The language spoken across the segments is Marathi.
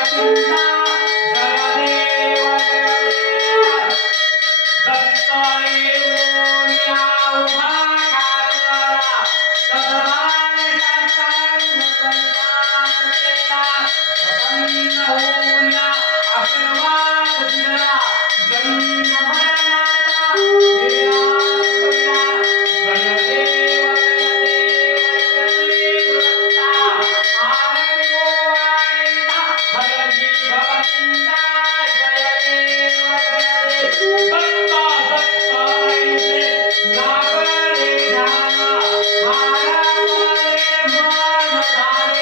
आशीर्वाद Bye.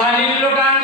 জালিল লোকান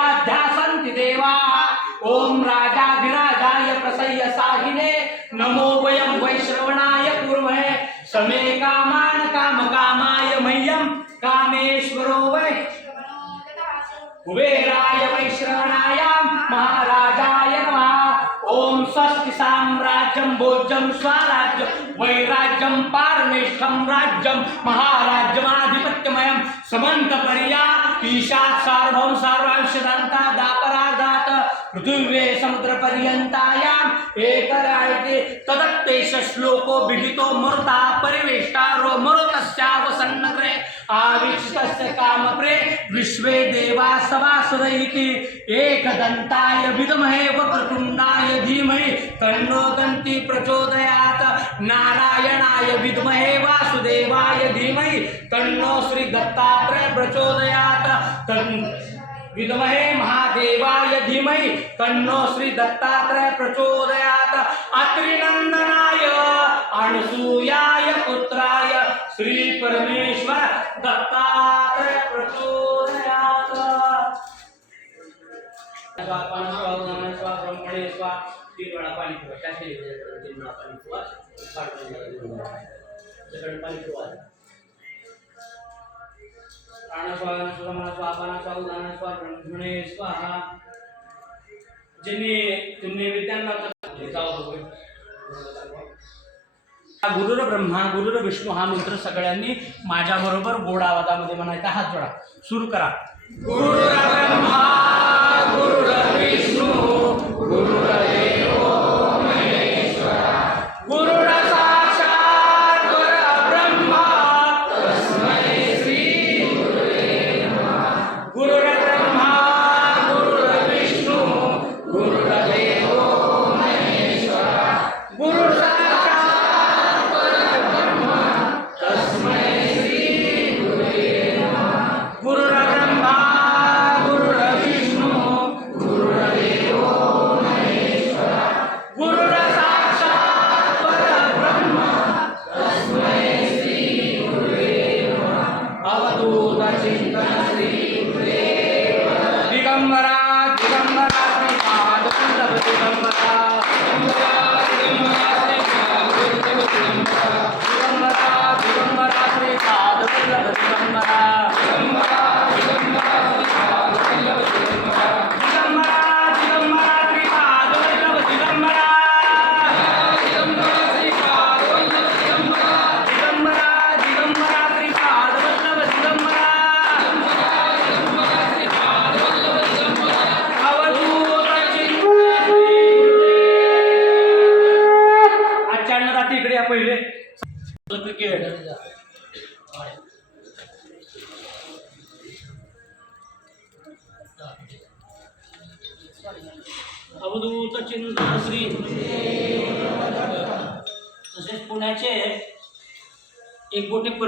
पूर्वे साध्या सन्ति देवाः। ॐ राजाधिराजाय प्रसय्य साहिने। नमो वैश्रवणाय समे कामान् कामकामाय मह्यं कामेश्वरो वै कुबेराय वैश्रवणायां महाराजाय नमः। स्वस्ति साम्राज्यं भोज्यं स्वराज्यं। वैराज्यं पारमेष्ठं राज्यं। ईशात् सार्वभौम सार्वांशदान्ता दापराधात पृथिवे समुद्रपर्यन्तायाम् एकरायते तदत्तेष श्लोको विहितो मृता परिवेष्टारो मरुतस्यावसन्नग्रे। आविष्टस्य कामप्रे विश्वे देवा सभासद इति। एकदन्ताय विद्महे वक्रतुण्डाय धीमहि तन्नो दन्ति प्रचोदयात्। नारायणाय विद्महे वासुदेवाय धीमहि तन्नो श्रीदत्तात्रय प्रचोदयात्। तन् विद्महे महादेवाय धीमहि तन्नो श्री दत्तात्रय प्रचोदयात्। अत्रिनन्दनाय अनसूयाय पुत्राय, श्री परमेश्वर दत्तात्रय प्रचोदयात्। ब्रह्मणे स्वा ज्यांनी तुम्ही विद्यांना गुरुर ब्रह्मा गुरुर विष्णू हा मंत्र सगळ्यांनी माझ्याबरोबर गोड आवाजामध्ये म्हणायचा. हात जोडा. सुरू करा.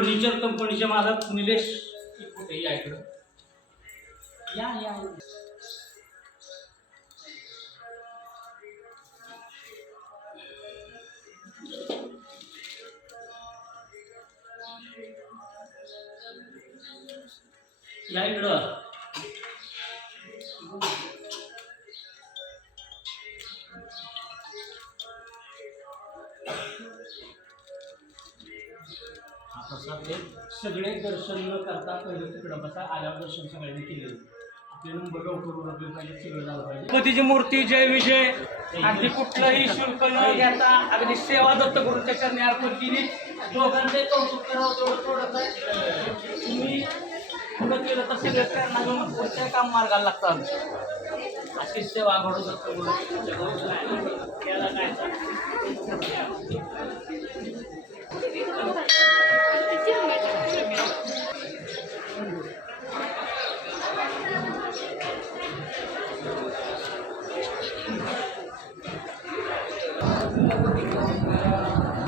फर्निचर कंपनीचे मालक निलेश एक या इकडं. या या. या इकडं. आता ते सगळे दर्शन न करता पहिलं तिकडं बसा आल्यावर दर्शन सगळ्यांनी केलेलं. आपले नंबर लवकर उरकले पाहिजे सगळं झालं पाहिजे. गणपतीची मूर्ती जय विजय. अगदी कुठलंही शुल्क न घेता अगदी सेवा दत्त गुरुच्या चरणी अर्पण केली. दोघांचे कौतुक करावं तेवढं थोडंसं तुम्ही पुढं केलं तर सगळे त्यांना पुढच्या काम मार्गाला लागतात अशी सेवा घडू दत्त गुरु त्याला काय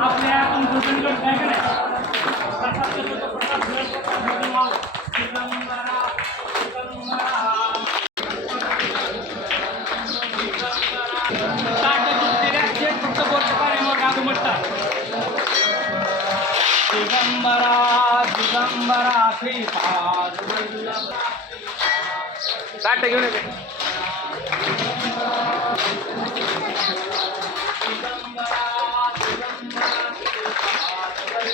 आपल्या कंपनीकडे काय दिगंबरा दिगंबरा दिगंबरा श्रीपाद घेऊन येते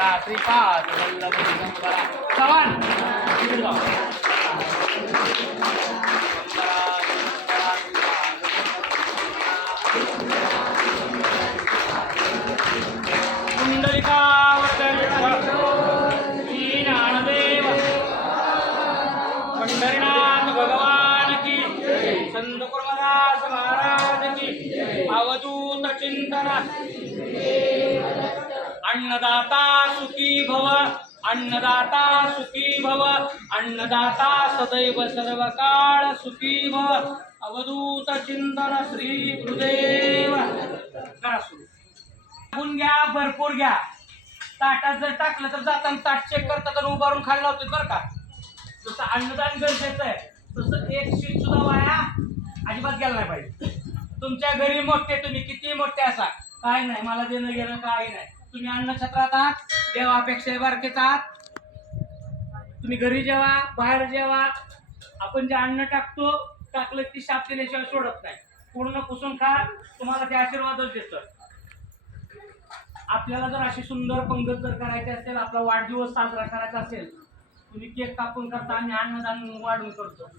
दिगंबरा श्रीपाद वल्लभ दिगंबरा चव्हाण इकडे जावा दिगंबरा दिगंबरा श्रीपाद कुंडलिका ज्ञानदेव पंढरीनाथ भगवान की संत कुर्मदास महाराज की अवधूत चिंतन अन्नदाता सुखी भव अन्नदाता सुखी भव अन्नदाता सदैव सर्व काळ सुखी भव अवधूत चिंतन श्री गुरुदेव. करा सुरू. टाकून घ्या भरपूर घ्या. ताटात जर टाकलं तर जाताना ताट चेक करतात आणि उभारून खाल्लं होतं बरं का. जसं अन्नदान गरजेचं आहे तसं एक शीट सुद्धा वाया अजिबात गेला नाही पाहिजे. तुमच्या घरी मोठे तुम्ही किती मोठे असा काय नाही मला देणं घेणं काही नाही. तुम्ही अन्नछत्रात आहात देवापेक्षा बारकेच आहात. तुम्ही घरी जेवा बाहेर जेवा. आपण जे अन्न टाकतो टाकलं की शाप दिल्याशिवाय सोडत नाही. पूर्ण पुसून खा तुम्हाला ते आशीर्वादच देतं. आपल्याला जर अशी सुंदर पंगत जर करायची असेल आपला वाढदिवस साजरा करायचा असेल तुम्ही केक कापून करता आम्ही अन्नदान वाढून करतो.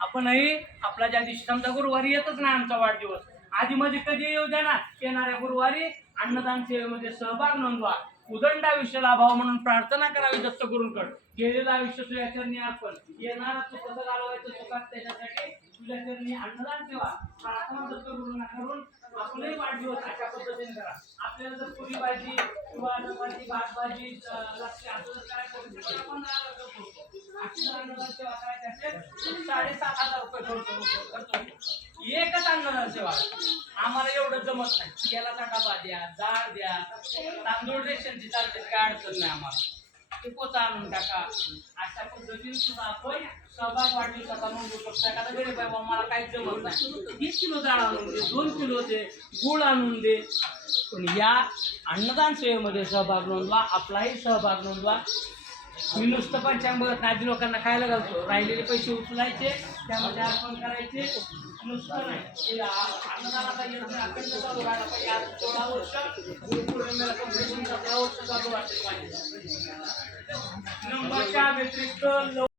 आपणही आपला ज्या दिवशी समजा गुरुवारी येतच नाही आमचा वाढदिवस आधी मध्ये कधी येऊ द्या ना येणाऱ्या गुरुवारी अन्नदान सेवेमध्ये सहभाग नोंदवा. उदंड आयुष्य लाभावं म्हणून प्रार्थना करावी जास्त करून कर गेलेलं आयुष्य तुझ्या चरणी अर्पण. येणारा तू कसं घालवायचं सुखात त्याच्यासाठी तुझ्या चरणी अन्नदान सेवा प्रार्थना जास्त करून करून आपलंही वाढदिवस अशा पद्धतीने करा. आपल्याला जर पुरी भाजी किंवा भाजी भात भाजी लागते असं जर काय करू आपण करतो. साडेसात हजार रुपये करतो एकच अन्नदान सेवा आम्हाला एवढं जमत नाही. याला ताटा द्या जाळ द्या. तांदूळ रेशनची चालते काय अडचण नाही आम्हाला. ते पोता आणून टाका. अशा पद्धतीने सुद्धा आपण सहभाग वाढदिवसाचा नोंदवू शकतो. एखादा गरीब आहे बाबा मला काहीच जमत नाही. वीस किलो जाळ आणून दे दोन किलो दे गुळ आणून दे. पण या अन्नदान सेवेमध्ये सहभाग नोंदवा आपलाही सहभाग नोंदवा. मी नुसतं पंचांग बघत नाही आधी लोकांना खायला घालतो. राहिलेले पैसे उचलायचे त्यामध्ये अर्पण करायचे. नुसतं नाही. ते आ- अन्नदानाचा यज्ञ अखंड चालू राहिला पाहिजे. आज सोळा वर्ष गुरुपौर्णिमेला complete होऊन सतरा वर्ष चालू राहते पाहिजे. नंबरच्या व्यतिरिक्त लव-